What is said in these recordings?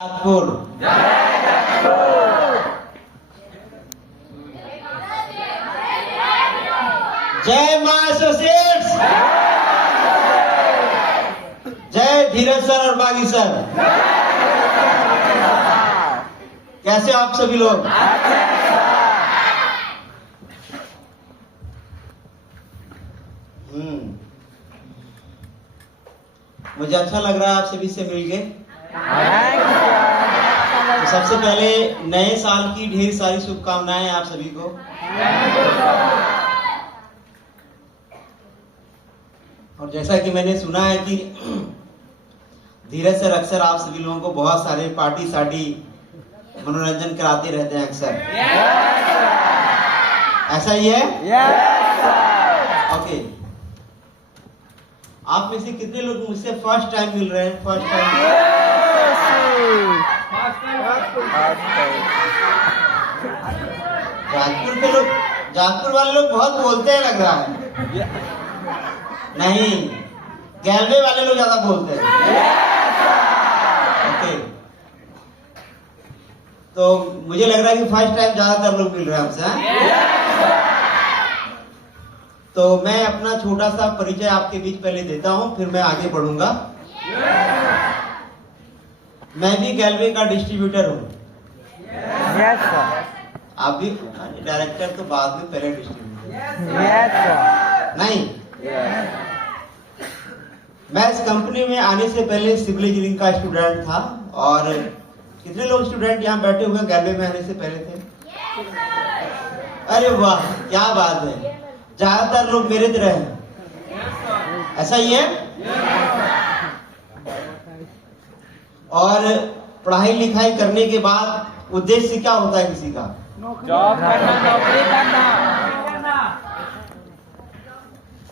नागपुर। जय मां एसोसिएट्स, जय धीरज सर और बागी सर। कैसे आप सभी लोग? मुझे अच्छा लग रहा है आप सभी से मिलके। तो सबसे पहले नए साल की ढेर सारी शुभकामनाएं आप सभी को। और जैसा कि मैंने सुना है कि धीरज सर अक्सर आप सभी लोगों को बहुत सारे पार्टी सार्टी मनोरंजन कराते रहते हैं अक्सर। ऐसा ही है? ओके। आप में से कितने लोग मुझसे फर्स्ट टाइम मिल रहे हैं? First time? जाजपुर वाले लोग बहुत बोलते हैं लग रहा है। नहीं, गैलवे वाले लोग ज्यादा बोलते हैं। ओके। तो मुझे लग रहा है कि फर्स्ट टाइम ज्यादातर लोग मिल रहे हैं हमसे। तो मैं अपना छोटा सा परिचय आपके बीच पहले देता हूं, फिर मैं आगे बढ़ूंगा। मैं भी गैलवे का डिस्ट्रीब्यूटर हूँ। आप भी? डायरेक्टर तो बाद में, पहले डिस्ट्रीब्यूटर। नहीं, मैं इस कंपनी में आने से पहले सिविल इंजीनियरिंग का स्टूडेंट था। और कितने लोग स्टूडेंट यहाँ बैठे हुए गैलवे में आने से पहले थे? अरे वाह, क्या बात है। ज्यादातर लोग मेरे तरह हैं। ऐसा ही है? और पढ़ाई लिखाई करने के बाद उद्देश्य क्या होता है किसी का? जॉब करना, नौकरी करना।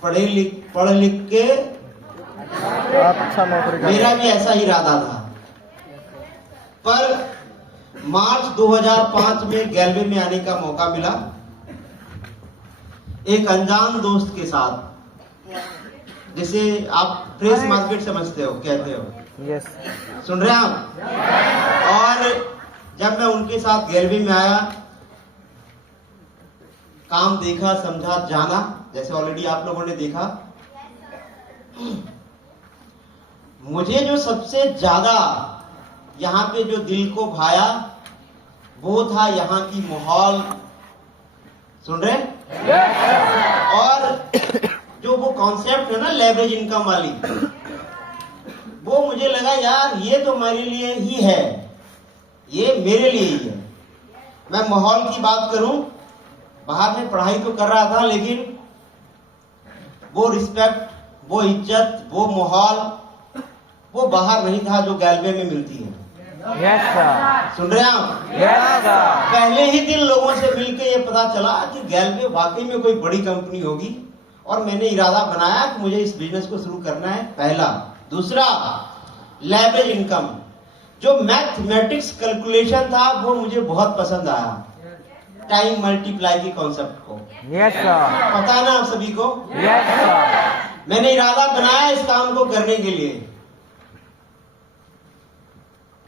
पढ़ लिख के अच्छा नौकरी करना। मेरा भी ऐसा ही इरादा था। पर मार्च 2005 में गैलवे में आने का मौका मिला, एक अनजान दोस्त के साथ, जिसे आप फ्रेश मार्केट समझते हो, कहते हो। यस। सुन रहे हैं आप? और जब मैं उनके साथ गैलवे में आया, काम देखा, समझा, जाना, जैसे ऑलरेडी आप लोगों ने देखा। मुझे जो सबसे ज्यादा यहाँ पे जो दिल को भाया वो था यहाँ की माहौल। सुन रहे? और जो वो कॉन्सेप्ट है ना लेवरेज इनकम वाली, वो मुझे लगा यार ये तो मेरे लिए ही है, ये मेरे लिए ही है। मैं माहौल की बात करूं, बाहर में पढ़ाई तो कर रहा था, लेकिन वो रिस्पेक्ट, वो इज्जत, वो माहौल, वो बाहर नहीं था जो गैलवे में मिलती है। Yes sir. सुन रहे हैं आप? Yes sir. पहले ही दिन लोगों से मिलके ये पता चला कि गैलवे वाकई में कोई बड़ी कंपनी होगी। और मैंने इरादा बनाया कि मुझे इस बिजनेस को शुरू करना है, पहला। दूसरा, लेवरेज इनकम, जो मैथमेटिक्स कैलकुलेशन था वो मुझे बहुत पसंद आया, टाइम मल्टीप्लाई के कॉन्सेप्ट को। Yes sir. पता है ना आप सभी को? Yes sir. मैंने इरादा बनाया इस काम को करने के लिए।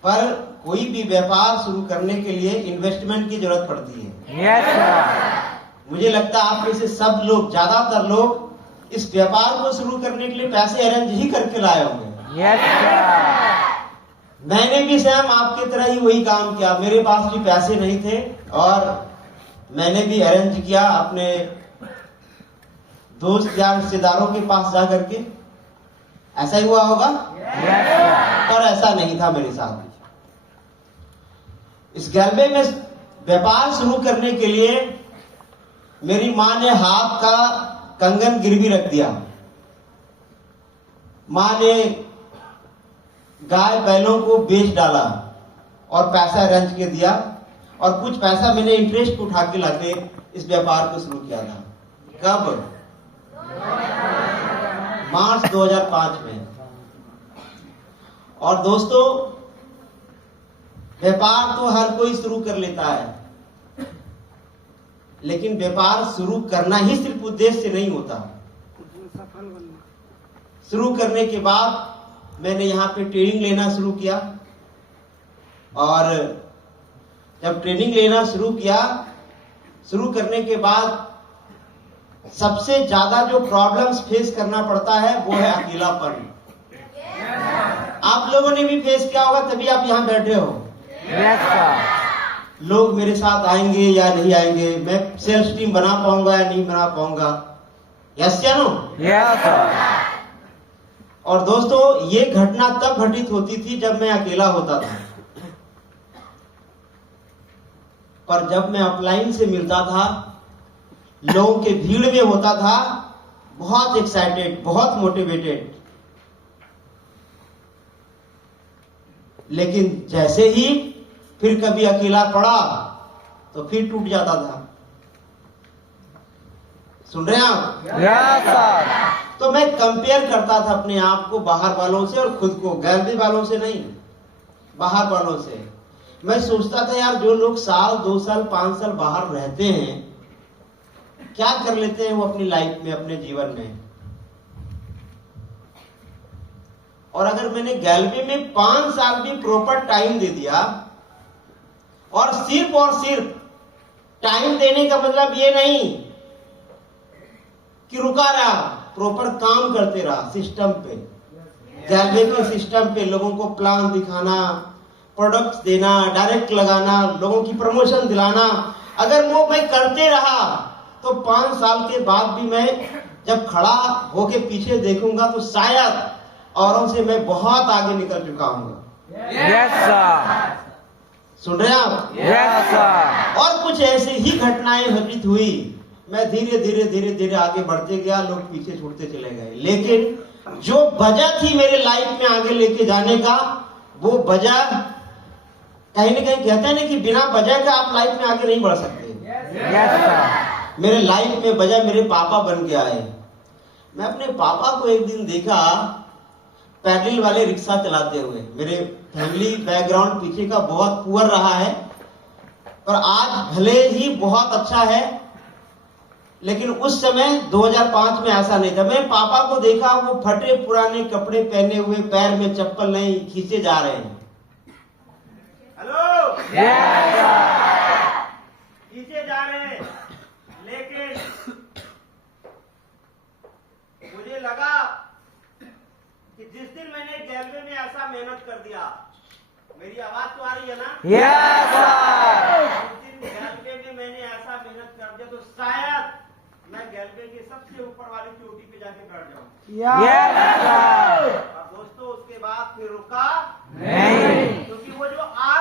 पर कोई भी व्यापार शुरू करने के लिए इन्वेस्टमेंट की जरूरत पड़ती है। Yes sir. मुझे लगता है आप में से सब लोग, ज्यादातर लोग, इस व्यापार को शुरू करने के लिए पैसे अरेंज ही करके लाए होंगे। Yes sir. मैंने भी सेम आपके तरह ही वही काम किया। मेरे पास भी पैसे नहीं थे और मैंने भी अरेंज किया अपने दोस्त या रिश्तेदारों के पास जा करके। ऐसा ही हुआ होगा? Yes sir. पर ऐसा नहीं था मेरे साथ। इस गैलवे में व्यापार शुरू करने के लिए मेरी माँ ने हाथ का कंगन गिरवी रख दिया। माँ ने गाय बैलों को बेच डाला और पैसा अरेंज के दिया, और कुछ पैसा मैंने इंटरेस्ट उठा के लाके इस व्यापार को शुरू किया था। कब? मार्च 2005 में। और दोस्तों, व्यापार तो हर कोई शुरू कर लेता है, लेकिन व्यापार शुरू करना ही सिर्फ उद्देश्य से नहीं होता। शुरू करने के बाद मैंने यहाँ पे ट्रेनिंग लेना शुरू किया। और जब ट्रेनिंग लेना शुरू किया, शुरू करने के बाद सबसे ज्यादा जो प्रॉब्लम्स फेस करना पड़ता है वो है अकेलापन। आप लोगों ने भी फेस किया होगा, तभी आप यहाँ बैठे हो। Yes sir. लोग मेरे साथ आएंगे या नहीं आएंगे, मैं सेल्फ स्टीम बना पाऊंगा या नहीं बना पाऊंगा, यस या नो? Yes sir. और दोस्तों, ये घटना तब घटित होती थी जब मैं अकेला होता था। पर जब मैं अपलाइन से मिलता था, लोगों के भीड़ में होता था, बहुत एक्साइटेड, बहुत मोटिवेटेड, लेकिन जैसे ही फिर कभी अकेला पड़ा तो फिर टूट जाता था। सुन रहे हैं आप? Yes sir. तो मैं कंपेयर करता था अपने आप को बाहर वालों से और खुद को गैलरी वालों से नहीं, बाहर वालों से। मैं सोचता था यार, जो लोग साल 2 साल 5 साल बाहर रहते हैं, क्या कर लेते हैं वो अपनी लाइफ में, अपने जीवन में। और अगर मैंने गैलरी में 5 साल भी प्रॉपर टाइम दे दिया, और सिर्फ टाइम देने का मतलब ये नहीं कि रुका रहा, प्रॉपर काम करते रहा सिस्टम पे, गैलरी के सिस्टम पे, लोगों को प्लान दिखाना, प्रोडक्ट्स देना, डायरेक्ट लगाना, लोगों की प्रमोशन दिलाना, अगर वो मैं करते रहा तो 5 साल के बाद भी मैं जब खड़ा होके पीछे देखूंगा तो शायद औरों से मैं बहुत आगे निकल चुका हूँ। Yes sir. सुन रहे हैं आप? Yes sir. और कुछ ऐसे ही घटनाएं घटित हुई, मैं धीरे धीरे आगे बढ़ते गया, लोग पीछे छूटते चले गए। लेकिन जो वजह थी मेरे लाइफ में आगे लेके जाने का, वो वजह कहीं ना कहीं कहते हैं ना कि बिना वजह का आप लाइफ में आगे नहीं बढ़ सकते। Yes sir. मेरे लाइफ में वजह मेरे पापा बन के आए। मैं अपने पापा को एक दिन देखा पैडल वाले रिक्शा चलाते हुए। मेरे फैमिली बैकग्राउंड पीछे का बहुत पुअर रहा है, पर आज भले ही बहुत अच्छा है, लेकिन उस समय 2005 में ऐसा नहीं था। मैं पापा को देखा, वो फटे पुराने कपड़े पहने हुए, पैर में चप्पल नहीं, खींचे जा रहे हैं। हेलो, खींचे जा रहे हैं। लेकिन मुझे लगा कि जिस दिन मैंने गैलरी में ऐसा मेहनत कर दिया, मेरी आवाज तो आ रही है ना? Yes sir. जिस दिन गैलरी में मैंने ऐसा मेहनत कर दिया तो शायद मैं गैलरी के सबसे ऊपर वाली चोटी पे जाके बैठ जाऊं। Yes sir. और दोस्तों, उसके बाद फिर रुका